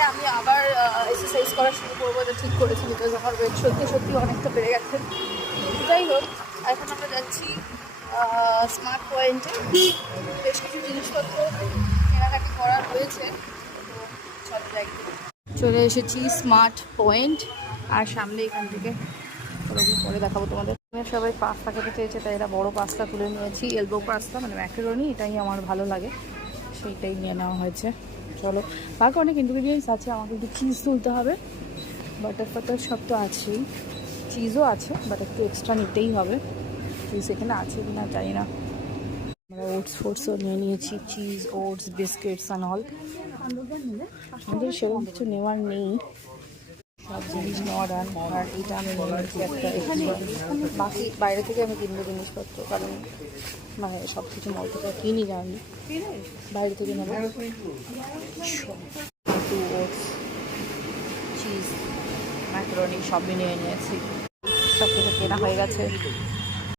থেকে আমি আবার এক্সারসাইজ করা শুরু করবো, এটা ঠিক করেছি, বিকজ আমার ওয়েট সত্যি সত্যি অনেকটা বেড়ে গেছে। যাই হোক, এখন আমরা যাচ্ছি স্মার্ট পয়েন্টে। বেশ কিছু জিনিসপত্র কেনাকাটি করার রয়েছে, তো চলো যাই। চলে এসেছি স্মার্ট পয়েন্ট, আর সামনে এখান থেকে ওগুলো পরে দেখাবো তোমাদের। সবাই পাস্তা খেতে চেয়েছে, তাই এরা বড়ো পাস্তা তুলে নিয়েছি, এলবো পাস্তা মানে ম্যাকারনি, এটাই আমার ভালো লাগে, সেইটাই নিয়ে নেওয়া হয়েছে। চলো, বাকি অনেক ইনগ্রিডিয়েন্টস আছে, আমাকে একটু চিজ তুলতে হবে, বাটার ফাটার সব তো আছেই, চিজও আছে, বাট একটু এক্সট্রা নিতেই হবে, চিজ এখানে আছে কি না জানি না। আমরা ওটস ফোটসও নিয়ে নিয়েছি, cheese, oats, biscuits and all. আমাদের সেরকম কিছু নেওয়ার নেই, সব জিনিস নেওয়া ডান। আর এটা আমি নিয়ে নিয়েছি একটা এক্সট্রা, বাকি বাইরে থেকে আমি কিনবো জিনিসপত্র, কারণ মানে সব কিছু মল থেকে কিনি না, আমি বাইরে থেকে নেবো। একটু ওটস, চিজ, ম্যাকারনি সবই নিয়ে নিয়েছি, সব কিছু কেনা হয়ে গেছে।